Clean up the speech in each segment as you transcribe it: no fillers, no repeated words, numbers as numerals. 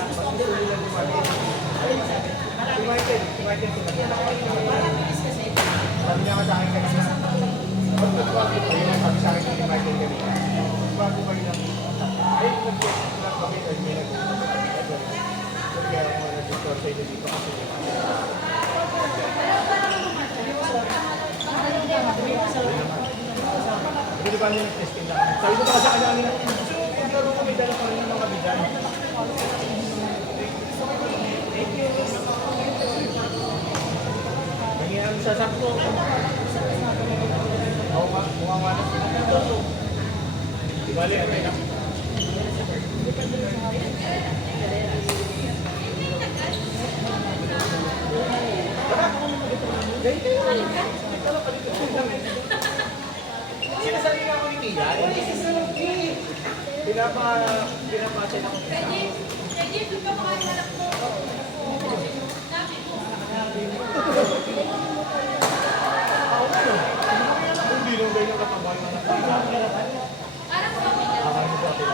Patuloy lang yung Michael. Si Michael sinabi. Sabi niya ka sa akin kanina. Sabi sa akin ni Michael kanina. Bago kayo lang. Ay, nag-question lang kami or may nag-uusap. Kaya ako nag-discuss sa ito dito kasi di ba nila testing lang? Sabi ko pa sa kanya nila, so maglaro kami dala pa rin ng mga bidan. Nangyayang sasakto. Oo nga, mukhang wala sila. Di bali, okay na. Sinasabi nga ako ni Mia. Pinapatay ako. Ready, doon ka makakalap mo. Nabi mo. Hindi nung ganyan katabay na nakakalaban. Parang sa mga. Akala mo ba ito?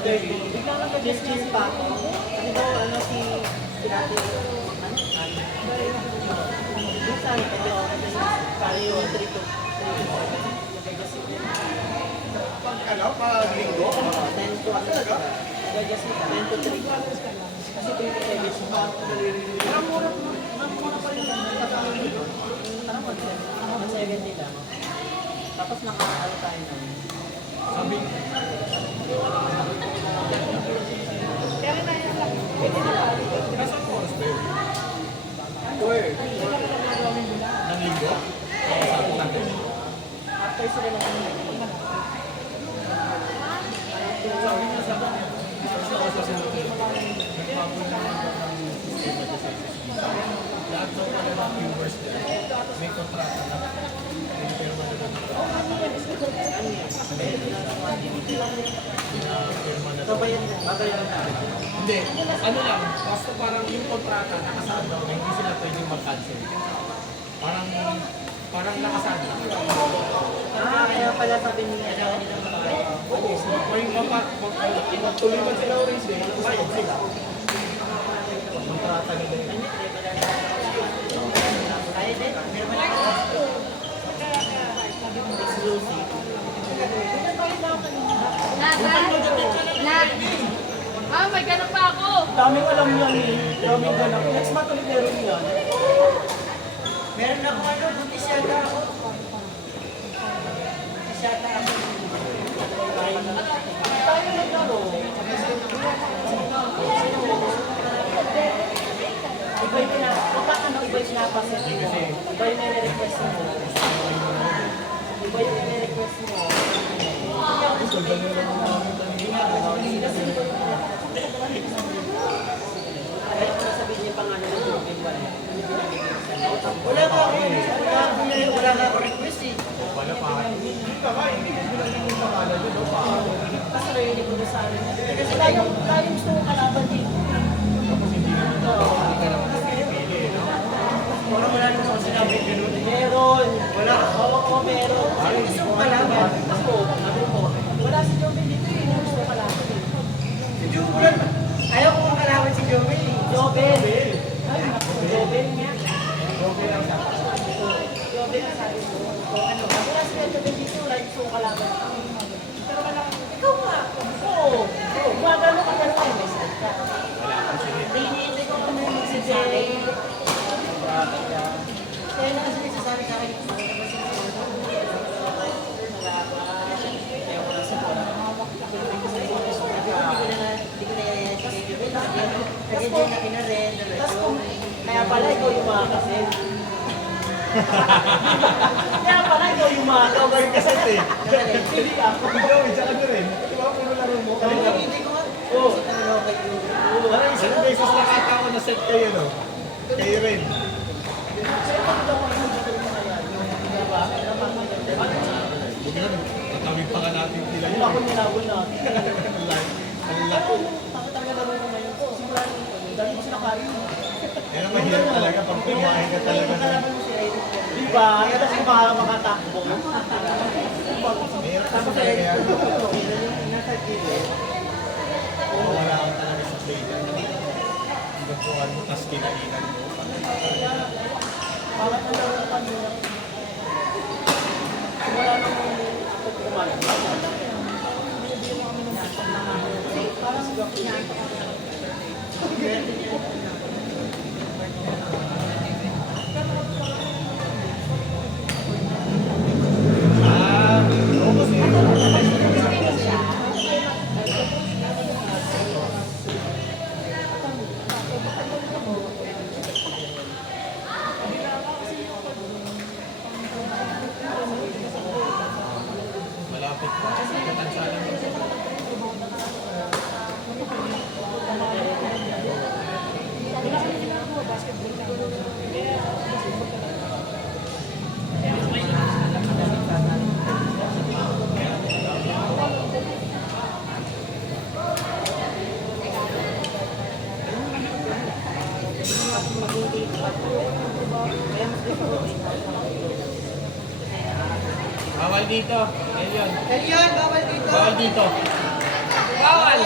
Biglang nag-adjust pa ako. Kasi daw, si Pirate, minsan, medyo, kaya yung 3 to 4. Pag linggo? 10 to 3. Kasi 27 pa. Mura pa rin. Parang 170 lang. Tapos naka-ano tayo na. Sabi. Nasaan mo oras ba yun? Uy. Nang linggo? After sila ng Sabi niya sa akin. Lahat daw pala ng viewers nila. May kontrata na. May pirma na lang. So ba yan? Babayaran natin. Hindi. Ano lang. Basta parang yung kontrata nakasaad daw na hindi sila pwedeng mag-cancel. Parang nakasaad na. Kaya pala sabi niya Tuloy man sila orange day, bayad sila. Kontrata nila yun. kaya din. Exclusive. May ganun pa ako. Daming alam yan eh. Daming ganap. Next month ulit meron yan. Meron ako buntis yata ako. Buntis yata ako. Tayo naglaro. Iba yung pinapasin mo. Iba yung nire-request mo. Iba yung nire-request mo. Kaya kung nasabihin niya pangalan ng Jordan ba eh? Wala ka ako. Wala ka ako request eh. Wala pa. sarili ko doon sa amin. Kasi laging gusto kong kalaban dito. Tapos hindi naman hindi ka naman pinipili, no? Parang wala naman ako sinabing ganun. Meron. Wala. Oo, meron. Ay, hindi Gusto ko kong alam kalaban. Ako, sabi ko, wala si Joven dito eh. Gusto kong kalaban eh. Si Joel. Ayaw ko makalaban si Joel. Joven. Ay, naku, Joven nga. Okay lang sa akin. Joven ang sabi ko. Kung ano, wala si Joven dito, wala yung gusto kong kalaban. Pero wala, ikaw nga. Oo. Gumagano ka pero kayo, may sakit ka. Wala akong sinip. Hindi ko kami magsasabi. Kaya na kasi nagsasabi sa akin. Kaya pala ikaw yung mga kasin. Kaya pala ikaw yung mga Ikaw kaset eh. Hindi ako. Ikaw, isa ka na rin. Di ba, puro laro mo? Oo. Parang isang beses lang ata ako na set kayo, no? Kayo rin. Huwag yun, tatawid pa ka natin sila Hindi yun. ako nilawon na. Ang laki. Bakit ang laro ko ngayon ko? Simula nung dali ko sila kain. Yan ang mahirap talaga pag kumain ka talaga ng... Diba? Kaya kasi makatakbo. Mahirap kasi talaga yan. Wala kang talaga sa plate. Ibapuan mo, tas kinainan mo. Parang ang laro ka nila. Wala namang kumain. Parang Oo, kasi... Malapit pa. Katansa lang. Bawal dito. Ayun. Kailan, bawal dito. Bawal dito. Bawal.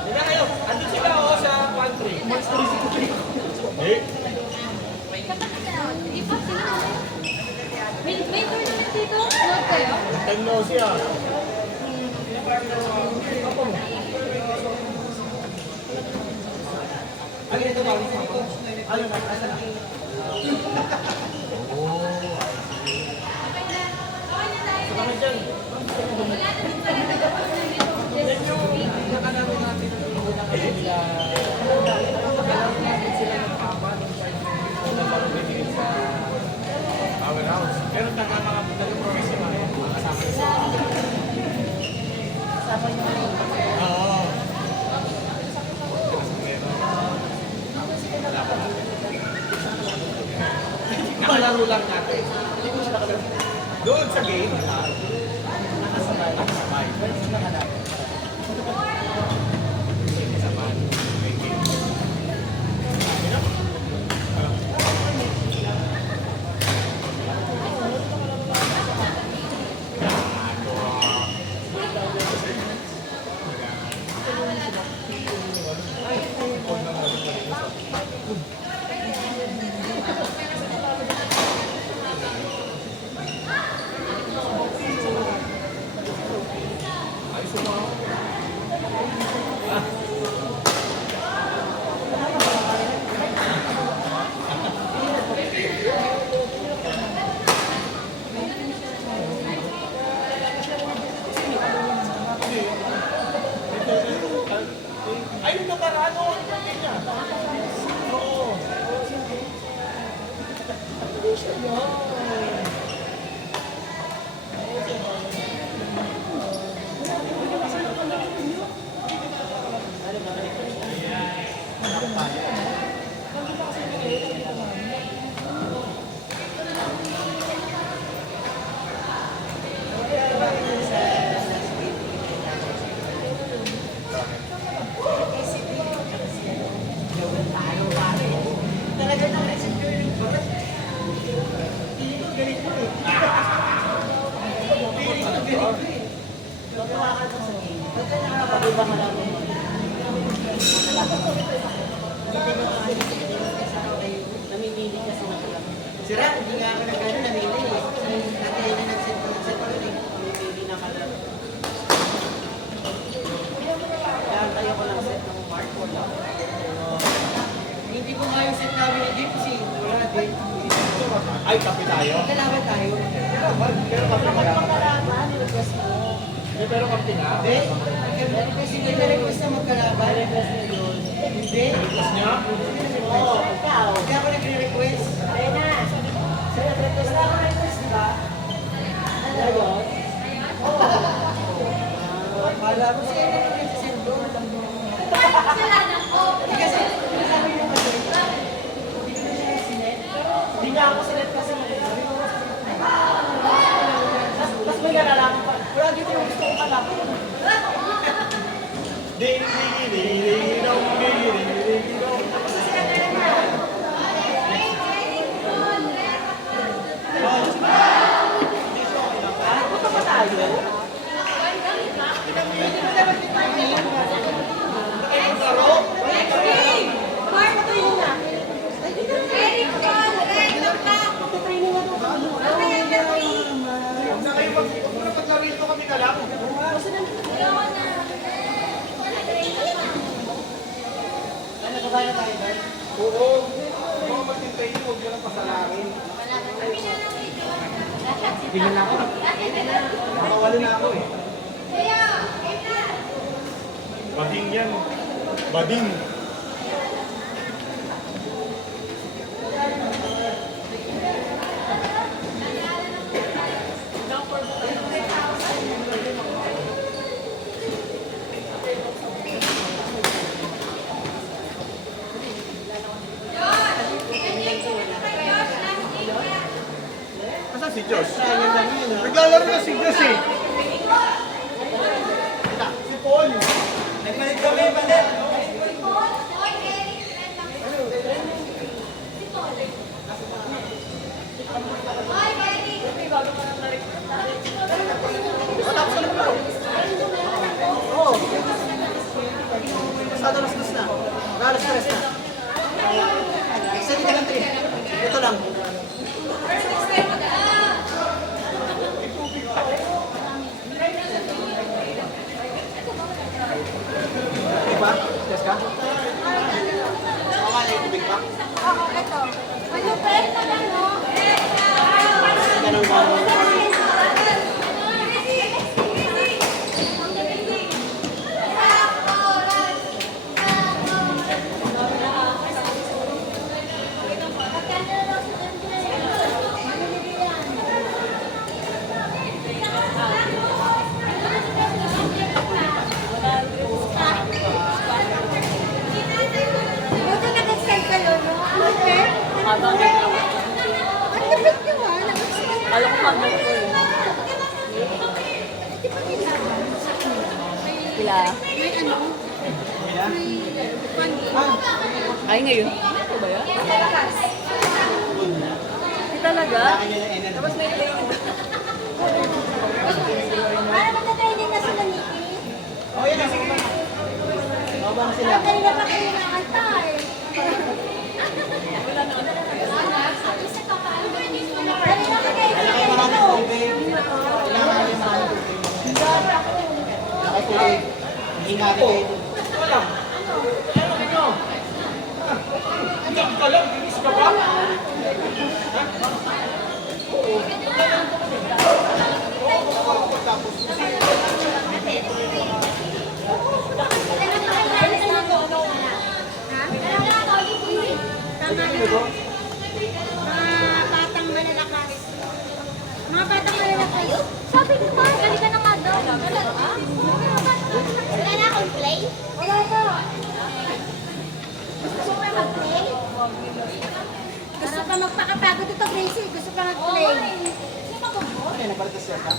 Hindi na kayo. Andun sila ako sa pantry. Eh, Hindi pa sila. May tournament dito? Nood kayo? Nagtanong siya. Ano ito bawal dito? Ano na? bakit dyan? Power house. Pero nag-professional. Kasama niya. Kasama yung mga Oo. Nakalaro lang natin. Doon sa game, nakasabay. nakasabay. Nakahanap. Kasama. May game. Ay, sumama iba kalaban mo. Namimili ka sa mga kalaban. Sira, hindi nga ako nag-ano, namili eh. Dati na nag-set pa rin eh. Namimili na kalaban. Kaya tayo ko lang set ng mark wala. Hindi ko nga yung set namin ni Gypsy. Wala din. Ay, kape tayo. Kailangan tayo. Pero kape ka lang. Kalaban, request mo. Pero kape nga. Hindi. Kasi hindi na request na magkalaban. Hindi. Request niya? Oo, ikaw. Hindi ako nagre-request. Ayun na. Sa nag-request na ako request, di ba? Ano yun? Kala ko siya na nag-send doon. Kasalanan ko. Kasi, sabi niyo kasi, hindi ko siya sinet. Hindi nga ako sinet kasi. Mas may nalalaman pa. Wala dito yung gusto ko kalaban. Ding, ding, ding, ding, dong, ding, ding, ding, dong. Punta pa tayo. Mark, Training na. Eric Paul, Recto Black. Training na doon. Sa kayo, huwag mo na paglaro ito kami ka lang. Ayaw na. Ano ka ba na tayo doon? Oo. Mga magtintay niyo, huwag mo lang pasalarin. Tingin na ako. Nakawalo na ako eh. Bading yan. Bading. Asan si Josh? Naglalaro na si Josh eh. Si Paul. Nagpalit kami, palit. Oo. Basta alas-dos na. Alas-tres na. Isa din lang 3. Ito lang. Diba? Yes ka? Oo, ito. Ano ba ito na, no? Ganun ba? Buto nag-send kayo, no? Okay? Ang lapit nyo, ha? Nag-send. Alam ko pag may ko Pila? May ano? May funny. Ay, ngayon. Ito ba yan? Hindi talaga? Tapos may Para magta-training na sila, Nikki. Oh, yan. Sige. Baba na sila. Ang kanina pa kayo nakanta, eh. Kanina pa kayo nakanta. Wala. Ano ninyo? Andiyan ka lang, bilis ka ba? Mga batang malalakas. Sabi ko pa, halika na nga daw. Wala na akong play? Wala na. Gusto mo mag-play? Gusto pa magpakapagod ito, Gracie. Gusto pa mag-play. Sino mag-play? Ay, napalitas siya ka?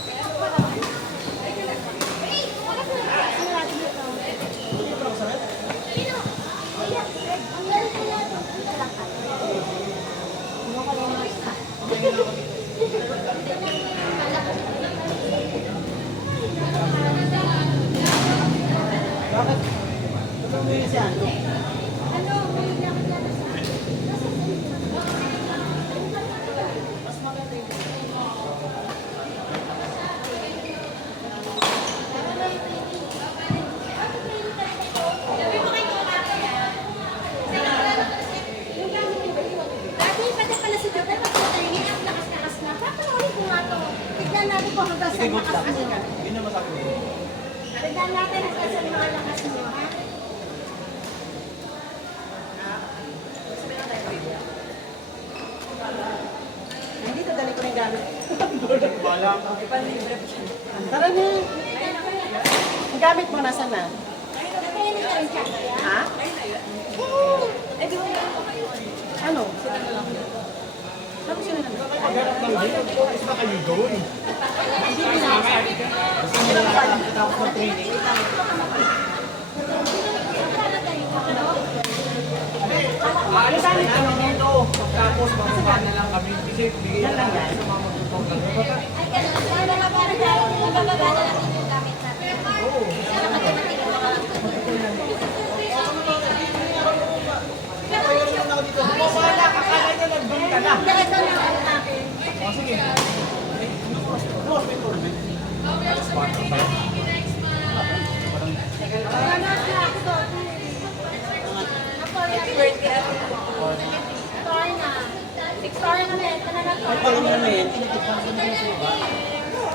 Tingnan natin kung hanggang saan lakas nyo. Yun na masabi ko. Tingnan natin hanggang saan mga lakas nyo, ha? Hindi, dadali ko na yung gamit. Wala ka. Tara na. Ang gamit mo, nasa na? Nakainin ka rin siya, kaya? Ha? Ano? Sabi sila naman. Maghanap ng game. Focus na kayo doon. Tapos ng training. Aalis na namin dito. Tapos bababa na lang kami. Kasi bigay na lang sa mga magtutong lang. Ay, ganun. Sana magkano tayo, mabababa na natin yung gamit natin. Oo. Sana matematik yung mga lang. Bumabala, akala niya nandun ka na. Ito na ang natin. O sige. Salamat na ako doon. Ako, yan. Story na. Story na, ito na lang. Pag-uwi